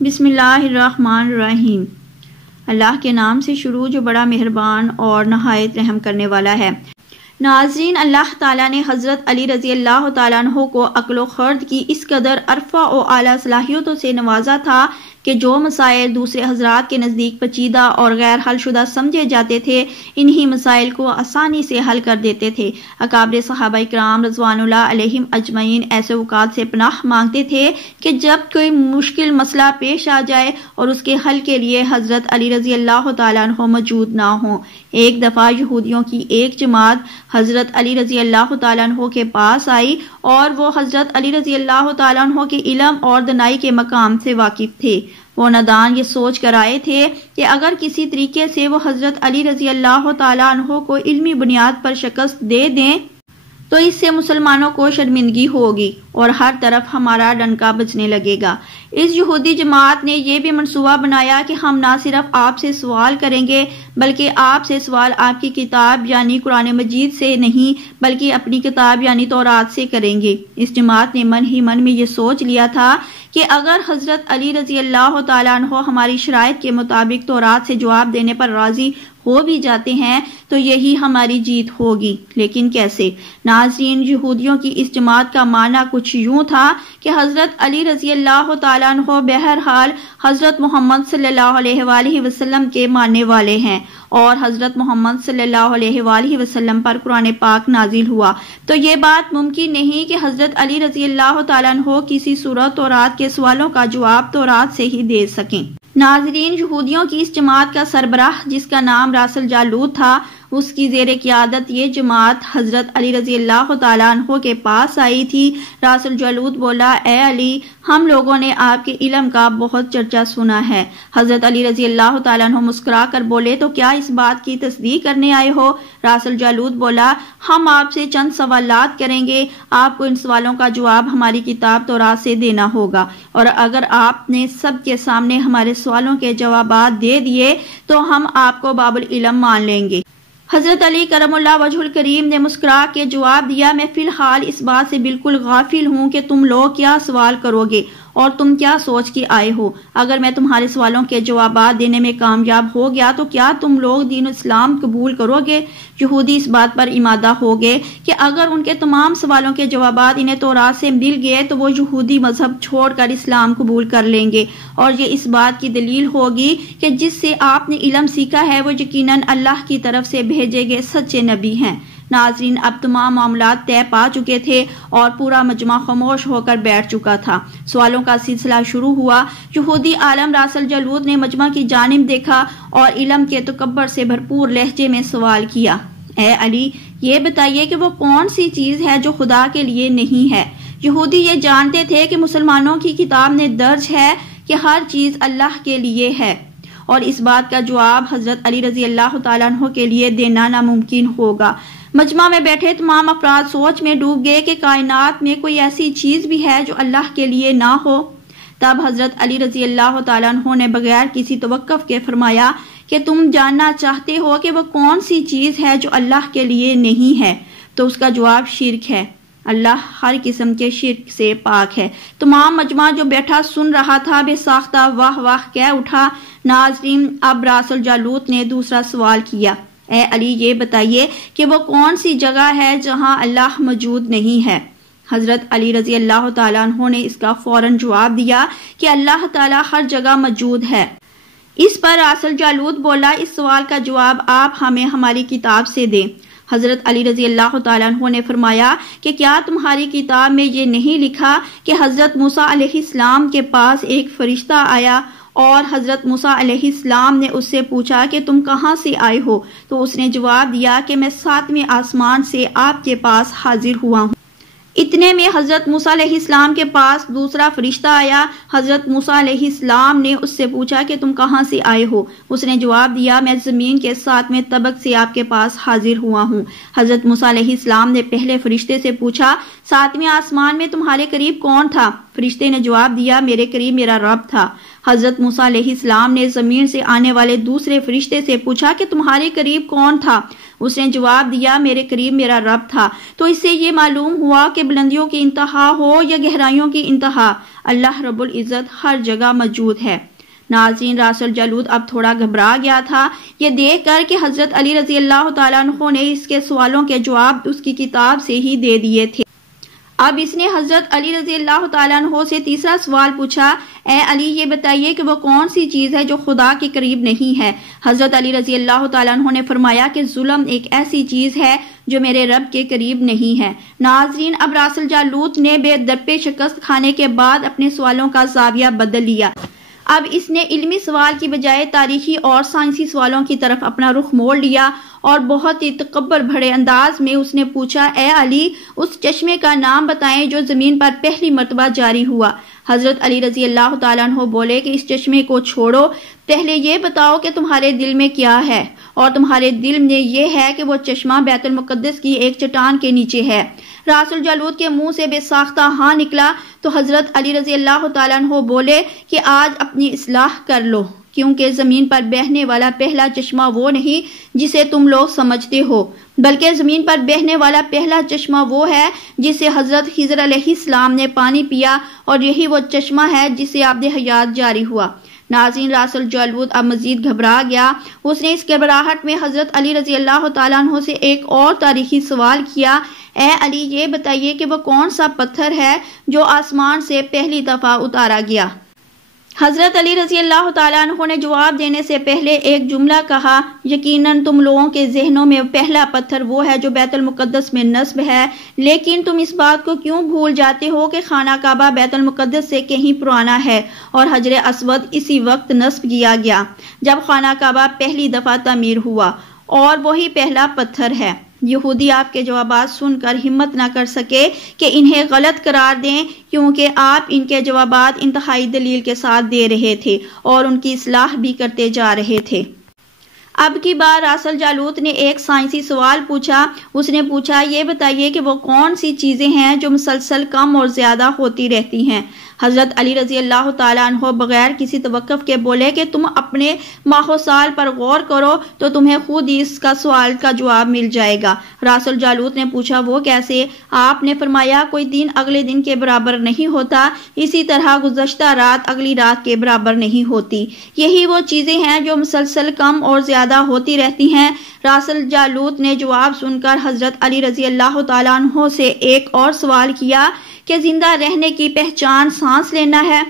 بسم اللہ الرحمن الرحیم۔ اللہ کے نام سے شروع جو بڑا مہربان اور نہایت رحم کرنے والا ہے۔ ناظرین، اللہ تعالیٰ نے حضرت علی رضی اللہ تعالیٰ عنہ کو عقل و خرد کی اس قدر عرفہ و اعلیٰ صلاحیتوں سے نوازا تھا کہ جو مسائل دوسرے حضرات کے نزدیک پیچیدہ اور غیر حل شدہ سمجھے جاتے تھے، انہی مسائل کو آسانی سے حل کر دیتے تھے۔ اکابر صحابہ کرام رضوان اللہ علیہم اجمعین ایسے اوقات سے پناہ مانگتے تھے کہ جب کوئی مشکل مسئلہ پیش آ جائے اور اس کے حل کے لیے حضرت علی رضی اللہ تعالیٰ عنہ موجود نہ ہوں۔ ایک دفعہ یہودیوں کی ایک جماعت حضرت علی رضی اللہ تعالیٰ عنہ کے پاس آئی اور وہ حضرت علی رضی اللہ تعالیٰ عنہ کے علم اور دانائی کے مقام سے واقف تھے۔ وہ نادان یہ سوچ کر آئے تھے کہ اگر کسی طریقے سے وہ حضرت علی رضی اللہ تعالیٰ عنہ کو علمی بنیاد پر شکست دے دیں تو اس سے مسلمانوں کو شرمندگی ہوگی اور ہر طرف ہمارا ڈنکا بجنے لگے گا۔ اس یہودی جماعت نے یہ بھی منصوبہ بنایا کہ ہم نہ صرف آپ سے سوال کریں گے بلکہ آپ سے سوال آپ کی کتاب یعنی قرآن مجید سے نہیں بلکہ اپنی کتاب یعنی تورات سے کریں گے۔ اس جماعت نے من ہی من میں یہ سوچ لیا تھا کہ اگر حضرت علی رضی اللہ تعالیٰ عنہ ہماری شرائط کے مطابق تورات سے جواب دینے پر راضی ہو بھی جاتے ہیں تو یہی ہماری جیت ہوگی، لیکن کیسے؟ ناظرین، یہودیوں کی اس جماعت کا معنی کچھ یوں تھا کہ حضرت علی رضی اللہ تعالیٰ عنہ بہرحال حضرت محمد صلی اللہ علیہ وآلہ وسلم کے ماننے والے ہیں اور حضرت محمد صلی اللہ علیہ وآلہ وسلم پر قرآن پاک نازل ہوا، تو یہ بات ممکن نہیں کہ حضرت علی رضی اللہ تعالیٰ عنہ کسی سورۃ تورات کے سوالوں کا جواب تورات سے ہی دے سکیں۔ ناظرین، یہودیوں کی اس جماعت کا سربراہ جس کا نام راس الجالوت تھا، اس کی زیر قیادت یہ جماعت حضرت علی رضی اللہ تعالیٰ عنہ کے پاس آئی تھی۔ راس الجالوت بولا، اے علی، ہم لوگوں نے آپ کے علم کا بہت چرچا سنا ہے۔ حضرت علی رضی اللہ تعالیٰ عنہ مسکرا کر بولے، تو کیا اس بات کی تصدیق کرنے آئے ہو؟ راس الجالوت بولا، ہم آپ سے چند سوالات کریں گے، آپ کو ان سوالوں کا جواب ہماری کتاب تورات سے دینا ہوگا، اور اگر آپ نے سب کے سامنے ہمارے سوالوں کے جوابات دے دیے تو ہم آپ کو باب العلم مان لیں گے۔ حضرت علی کرم اللہ وجہ الکریم نے مسکرا کے جواب دیا، میں فی الحال اس بات سے بالکل غافل ہوں کہ تم لوگ کیا سوال کرو گے اور تم کیا سوچ کے آئے ہو۔ اگر میں تمہارے سوالوں کے جوابات دینے میں کامیاب ہو گیا تو کیا تم لوگ دین اسلام قبول کرو گے؟ یہودی اس بات پر امادہ ہو گئے کہ اگر ان کے تمام سوالوں کے جوابات انہیں تورات سے مل گئے تو وہ یہودی مذہب چھوڑ کر اسلام قبول کر لیں گے، اور یہ اس بات کی دلیل ہوگی کہ جس سے آپ نے علم سیکھا ہے وہ یقیناً اللہ کی طرف سے بھیجے گئے سچے نبی ہیں۔ ناظرین، اب تمام معاملات طے پا چکے تھے اور پورا مجمع خاموش ہو کر بیٹھ چکا تھا۔ سوالوں کا سلسلہ شروع ہوا۔ یہودی عالم راس الجالوت نے مجمع کی جانب دیکھا اور علم کے تکبر سے بھرپور لہجے میں سوال کیا، اے علی، یہ بتائیے کہ وہ کون سی چیز ہے جو خدا کے لیے نہیں ہے؟ یہودی یہ جانتے تھے کہ مسلمانوں کی کتاب میں درج ہے کہ ہر چیز اللہ کے لیے ہے، اور اس بات کا جواب حضرت علی رضی اللہ تعالیٰ عنہ کے لیے دینا ناممکن ہوگا۔ مجمع میں بیٹھے تمام افراد سوچ میں ڈوب گئے کہ کائنات میں کوئی ایسی چیز بھی ہے جو اللہ کے لیے نہ ہو۔ تب حضرت علی رضی اللہ تعالیٰ عنہ نے بغیر کسی توقف کے فرمایا کہ تم جاننا چاہتے ہو کہ وہ کون سی چیز ہے جو اللہ کے لیے نہیں ہے، تو اس کا جواب شرک ہے۔ اللہ ہر قسم کے شرک سے پاک ہے۔ تمام مجمع جو بیٹھا سن رہا تھا بے ساختہ واہ واہ کہہ اٹھا۔ ناظرین، اب راس الجالوت نے دوسرا سوال کیا، اے علی، یہ بتائیے کہ وہ کون سی جگہ ہے جہاں اللہ موجود نہیں ہے؟ حضرت علی رضی اللہ تعالیٰ عنہ نے اس کا فوراً جواب دیا کہ اللہ تعالیٰ ہر جگہ موجود ہے۔ اس پر راس الجالوت بولا، اس سوال کا جواب آپ ہمیں ہماری کتاب سے دیں۔ حضرت علی رضی اللہ تعالیٰ عنہ نے فرمایا کہ کیا تمہاری کتاب میں یہ نہیں لکھا کہ حضرت موسیٰ علیہ السلام کے پاس ایک فرشتہ آیا اور حضرت موسیٰ علیہ السلام نے اس سے پوچھا کہ تم کہاں سے آئے ہو؟ تو اس نے جواب دیا کہ میں 7ویں آسمان سے آپ کے پاس حاضر ہوا ہوں۔ اتنے میں حضرت موسیٰ علیہ السلام کے پاس دوسرا فرشتہ آیا۔ حضرت موسیٰ علیہ السلام نے اس سے پوچھا کہ تم کہاں سے آئے ہو؟ اس نے جواب دیا، میں زمین کے 7ویں طبق سے آپ کے پاس حاضر ہوا ہوں۔ حضرت موسیٰ علیہ السلام نے پہلے فرشتے سے پوچھا، 7ویں آسمان میں تمہارے قریب کون تھا؟ فرشتے نے جواب دیا میرے قریب میرا رب تھا۔ حضرت موسیٰ علیہ السلام نے زمین سے آنے والے دوسرے فرشتے سے پوچھا کہ تمہارے قریب کون تھا؟ اس نے جواب دیا میرے قریب میرا رب تھا۔ تو اس سے یہ معلوم ہوا کہ بلندیوں کی انتہا ہو یا گہرائیوں کی انتہا، اللہ رب العزت ہر جگہ موجود ہے۔ ناظرین، راس الجالوت اب تھوڑا گھبرا گیا تھا یہ دیکھ کر کہ حضرت علی رضی اللہ تعالیٰ عنہ نے اس کے سوالوں کے جواب اس کی کتاب سے ہی دے دیے تھے۔ اب اس نے حضرت علی رضی اللہ تعالیٰ عنہ سے تیسرا سوال پوچھا، اے علی یہ بتائیے کہ وہ کون سی چیز ہے جو خدا کے قریب نہیں ہے؟ حضرت علی رضی اللہ تعالیٰ عنہ نے فرمایا کہ ظلم ایک ایسی چیز ہے جو میرے رب کے قریب نہیں ہے۔ ناظرین، اب راس الجالوت نے بے درپے شکست کھانے کے بعد اپنے سوالوں کا زاویہ بدل لیا۔ اب اس نے علمی سوال کی بجائے تاریخی اور سائنسی سوالوں کی طرف اپنا رخ موڑ لیا اور بہت ہی تکبر بھرے انداز میں اس نے پوچھا، اے علی اس چشمے کا نام بتائیں جو زمین پر پہلی مرتبہ جاری ہوا۔ حضرت علی رضی اللہ تعالیٰ عنہ بولے کہ اس چشمے کو چھوڑو، پہلے یہ بتاؤ کہ تمہارے دل میں کیا ہے، اور تمہارے دل میں یہ ہے کہ وہ چشمہ بیت المقدس کی ایک چٹان کے نیچے ہے۔ راس الجالوت کے منہ سے بے ساختہ ہاں نکلا تو حضرت علی رضی اللہ تعالیٰ عنہ بولے کہ آج اپنی اصلاح کر لو، کیونکہ زمین پر بہنے والا پہلا چشمہ وہ نہیں جسے تم لوگ سمجھتے ہو، بلکہ زمین پر بہنے والا پہلا چشمہ وہ ہے جسے حضرت خضر علیہ السلام نے پانی پیا، اور یہی وہ چشمہ ہے جسے آب حیات جاری ہوا۔ ناظرین، راس الجالوت اب مزید گھبرا گیا۔ اس نے اس گھبراہٹ میں حضرت علی رضی اللہ تعالیٰ عنہ سے ایک اور تاریخی سوال کیا، اے علی یہ بتائیے کہ وہ کون سا پتھر ہے جو آسمان سے پہلی دفعہ اتارا گیا؟ حضرت علی رضی اللہ تعالیٰ عنہ نے جواب دینے سے پہلے ایک جملہ کہا، یقیناً تم لوگوں کے ذہنوں میں پہلا پتھر وہ ہے جو بیت المقدس میں نصب ہے، لیکن تم اس بات کو کیوں بھول جاتے ہو کہ خانہ کعبہ بیت المقدس سے کہیں پرانا ہے، اور حجر اسود اسی وقت نصب کیا گیا جب خانہ کعبہ پہلی دفعہ تعمیر ہوا، اور وہی پہلا پتھر ہے۔ یہودی آپ کے جوابات سن کر ہمت نہ کر سکے کہ انہیں غلط قرار دیں، کیونکہ آپ ان کے جوابات انتہائی دلیل کے ساتھ دے رہے تھے اور ان کی اصلاح بھی کرتے جا رہے تھے۔ اب کی بار راس الجالوت نے ایک سائنسی سوال پوچھا۔ اس نے پوچھا، یہ بتائیے کہ وہ کون سی چیزیں ہیں جو مسلسل کم اور زیادہ ہوتی رہتی ہیں؟ حضرت علی رضی اللہ تعالیٰ عنہ بغیر کسی توقف کے بولے کہ تم اپنے ماہ و سال پر غور کرو تو تمہیں خود ہی اس کا سوال کا جواب مل جائے گا۔ راس الجالوت نے پوچھا، وہ کیسے؟ آپ نے فرمایا، کوئی دن اگلے دن کے برابر نہیں ہوتا، اسی طرح گزشتہ رات اگلی رات کے برابر نہیں ہوتی۔ یہی وہ چیزیں ہیں جو مسلسل کم اور زیادہ ہوتی رہتی ہیں۔ راس الجالوت نے جواب سن کر حضرت علی رضی اللہ تعالیٰ عنہ سے ایک اور سوال کیا کہ زندہ رہنے کی پہچان سانس لینا ہے؟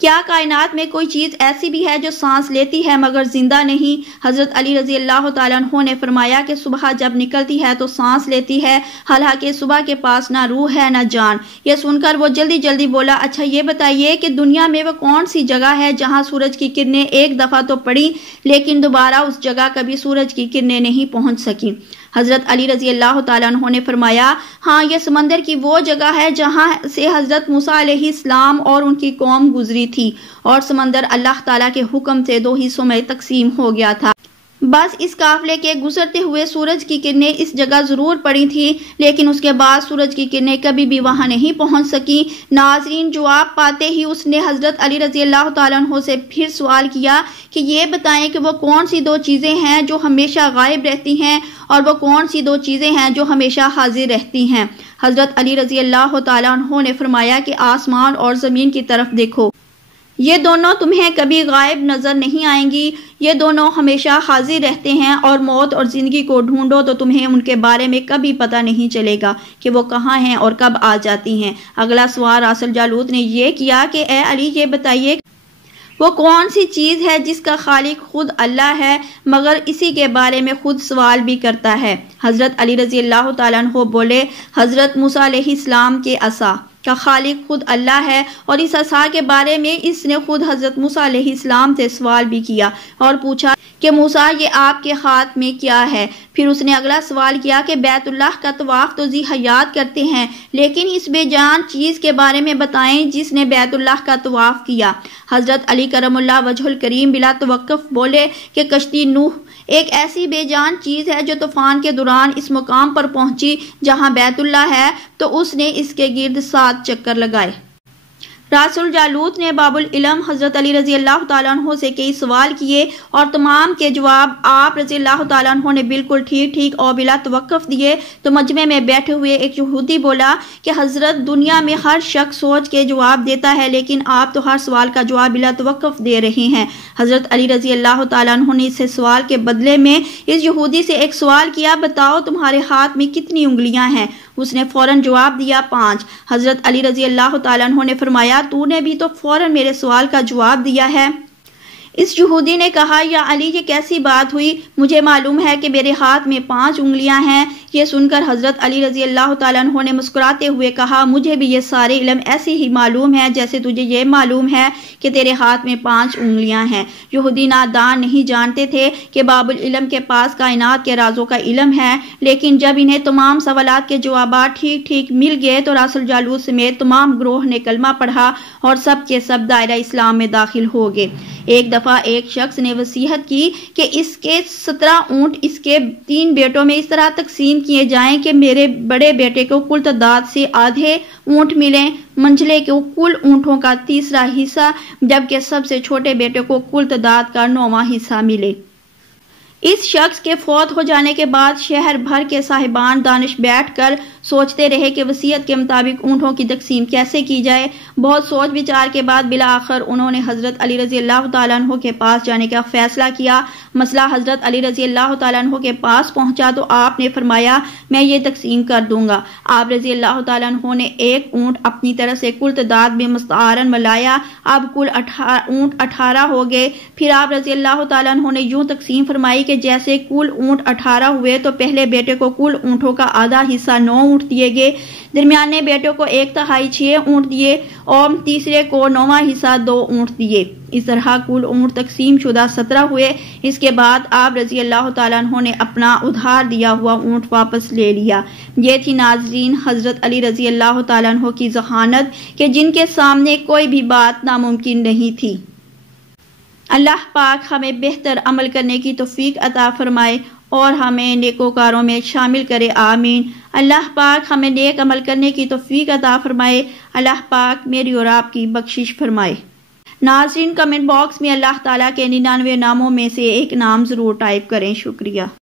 کیا کائنات میں کوئی چیز ایسی بھی ہے جو سانس لیتی ہے مگر زندہ نہیں؟ حضرت علی رضی اللہ تعالیٰ عنہ نے فرمایا کہ صبح جب نکلتی ہے تو سانس لیتی ہے، حالانکہ صبح کے پاس نہ روح ہے نہ جان۔ یہ سن کر وہ جلدی جلدی بولا، اچھا یہ بتائیے کہ دنیا میں وہ کون سی جگہ ہے جہاں سورج کی کرنیں ایک دفعہ تو پڑی لیکن دوبارہ اس جگہ کبھی سورج کی کرنیں نہیں پہنچ سکیں؟ حضرت علی رضی اللہ تعالیٰ عنہ نے فرمایا، ہاں یہ سمندر کی وہ جگہ ہے جہاں سے حضرت موسیٰ علیہ السلام اور ان کی قوم گزری تھی، اور سمندر اللہ تعالیٰ کے حکم سے 2 حصوں میں تقسیم ہو گیا تھا۔ بس اس قافلے کے گزرتے ہوئے سورج کی کرنیں اس جگہ ضرور پڑی تھی، لیکن اس کے بعد سورج کی کرنیں کبھی بھی وہاں نہیں پہنچ سکیں۔ ناظرین، جواب پاتے ہی اس نے حضرت علی رضی اللہ تعالیٰ عنہ سے پھر سوال کیا کہ یہ بتائیں کہ وہ کون سی 2 چیزیں ہیں جو ہمیشہ غائب رہتی ہیں، اور وہ کون سی 2 چیزیں ہیں جو ہمیشہ حاضر رہتی ہیں؟ حضرت علی رضی اللہ تعالیٰ عنہ نے فرمایا کہ آسمان اور زمین کی طرف دیکھو، یہ دونوں تمہیں کبھی غائب نظر نہیں آئیں گی، یہ دونوں ہمیشہ حاضر رہتے ہیں، اور موت اور زندگی کو ڈھونڈو تو تمہیں ان کے بارے میں کبھی پتہ نہیں چلے گا کہ وہ کہاں ہیں اور کب آ جاتی ہیں۔ اگلا سوال راس الجالوت نے یہ کیا کہ اے علی یہ بتائیے وہ کون سی چیز ہے جس کا خالق خود اللہ ہے مگر اسی کے بارے میں خود سوال بھی کرتا ہے؟ حضرت علی رضی اللہ تعالیٰ عنہ بولے، حضرت موسیٰ علیہ السلام کے عصا کا خالق خود اللہ ہے، اور اس عصا کے بارے میں اس نے خود حضرت موسیٰ علیہ السلام سے سوال بھی کیا اور پوچھا کہ موسیٰ یہ آپ کے ہاتھ میں کیا ہے؟ پھر اس نے اگلا سوال کیا کہ بیت اللہ کا طواف تو ذی حیات کرتے ہیں، لیکن اس بے جان چیز کے بارے میں بتائیں جس نے بیت اللہ کا طواف کیا۔ حضرت علی کرم اللہ وجہ الکریم بلا توقف بولے کہ کشتی نوح ایک ایسی بے جان چیز ہے جو طوفان کے دوران اس مقام پر پہنچی جہاں بیت اللہ ہے، تو اس نے اس کے گرد 7 چکر لگائے۔ راس الجالوت نے باب العلم حضرت علی رضی اللہ تعالیٰ عنہ سے کئی سوال کیے اور تمام کے جواب آپ رضی اللہ تعالیٰ عنہ نے بالکل ٹھیک اور بلا توقف دیے تو مجمع میں بیٹھے ہوئے ایک یہودی بولا کہ حضرت دنیا میں ہر شخص سوچ کے جواب دیتا ہے لیکن آپ تو ہر سوال کا جواب بلا توقف دے رہے ہیں۔ حضرت علی رضی اللہ تعالیٰ عنہ نے اس سوال کے بدلے میں اس یہودی سے ایک سوال کیا، بتاؤ تمہارے ہاتھ میں کتنی انگلیاں ہیں؟ اس نے فوراً جواب دیا 5۔ حضرت علی رضی اللہ تعالیٰ عنہ نے فرمایا تو نے بھی تو فوراً میرے سوال کا جواب دیا ہے۔ اس یہودی نے کہا یا علی یہ کیسی بات ہوئی، مجھے معلوم ہے کہ میرے ہاتھ میں 5 انگلیاں ہیں۔ یہ سن کر حضرت علی رضی اللہ تعالیٰ عنہ نے مسکراتے ہوئے کہا مجھے بھی یہ سارے علم ایسے ہی معلوم ہے جیسے تجھے یہ معلوم ہے کہ تیرے ہاتھ میں 5 انگلیاں ہیں۔ یہودی نادان نہیں جانتے تھے کہ باب العلم کے پاس کائنات کے رازوں کا علم ہے، لیکن جب انہیں تمام سوالات کے جوابات ٹھیک مل گئے تو راس الجالوت سمیت تمام گروہ نے کلمہ پڑھا اور سب کے سب دائرہ اسلام میں داخل ہو گئے۔ ایک دفعہ ایک شخص نے وصیت کی کہ اس کے 17 اونٹ اس کے 3 بیٹوں میں اس طرح تقسیم کیے جائیں کہ میرے بڑے بیٹے کو کل تعداد سے آدھے اونٹ ملیں، منجلے کو کل اونٹوں کا 3واں حصہ، جبکہ سب سے چھوٹے بیٹے کو کل تعداد کا 9واں حصہ ملے۔ اس شخص کے فوت ہو جانے کے بعد شہر بھر کے صاحبان دانش بیٹھ کر سوچتے رہے کہ وصیت کے مطابق اونٹوں کی تقسیم کیسے کی جائے۔ بہت سوچ بچار کے بعد بالآخر انہوں نے حضرت علی رضی اللہ تعالیٰ عنہ کے پاس جانے کا فیصلہ کیا۔ مسئلہ حضرت علی رضی اللہ تعالیٰ عنہ کے پاس پہنچا تو آپ نے فرمایا میں یہ تقسیم کر دوں گا۔ آپ رضی اللہ تعالیٰ عنہ نے ایک اونٹ اپنی طرف سے کل تعداد میں مستعارن ملایا، اب کل اونٹ 18 ہو گئے۔ پھر آپ رضی اللہ تعالیٰ عنہ نے یوں تقسیم فرمائی کہ جیسے کل اونٹ 18 ہوئے تو پہلے بیٹے کو کل اونٹوں کا آدھا حصہ 9 اونٹ دیے گئے، درمیانے بیٹے کو 1/3 6 اونٹ دیے اور تیسرے کو 9واں حصہ 2 اونٹ دیے۔ اس طرح کل اونٹ تقسیم شدہ 17 ہوئے۔ اس کے بعد آپ رضی اللہ تعالیٰ عنہ نے اپنا ادھار دیا ہوا اونٹ واپس لے لیا۔ یہ تھی ناظرین حضرت علی رضی اللہ تعالیٰ عنہ کی ذہانت کہ جن کے سامنے کوئی بھی بات ناممکن نہیں تھی۔ اللہ پاک ہمیں بہتر عمل کرنے کی توفیق عطا فرمائے اور ہمیں نیکوکاروں میں شامل کرے، آمین۔ اللہ پاک ہمیں نیک عمل کرنے کی توفیق عطا فرمائے، اللہ پاک میری اور آپ کی بخشش فرمائے۔ ناظرین کمنٹ باکس میں اللہ تعالیٰ کے 99 ناموں میں سے ایک نام ضرور ٹائپ کریں، شکریہ۔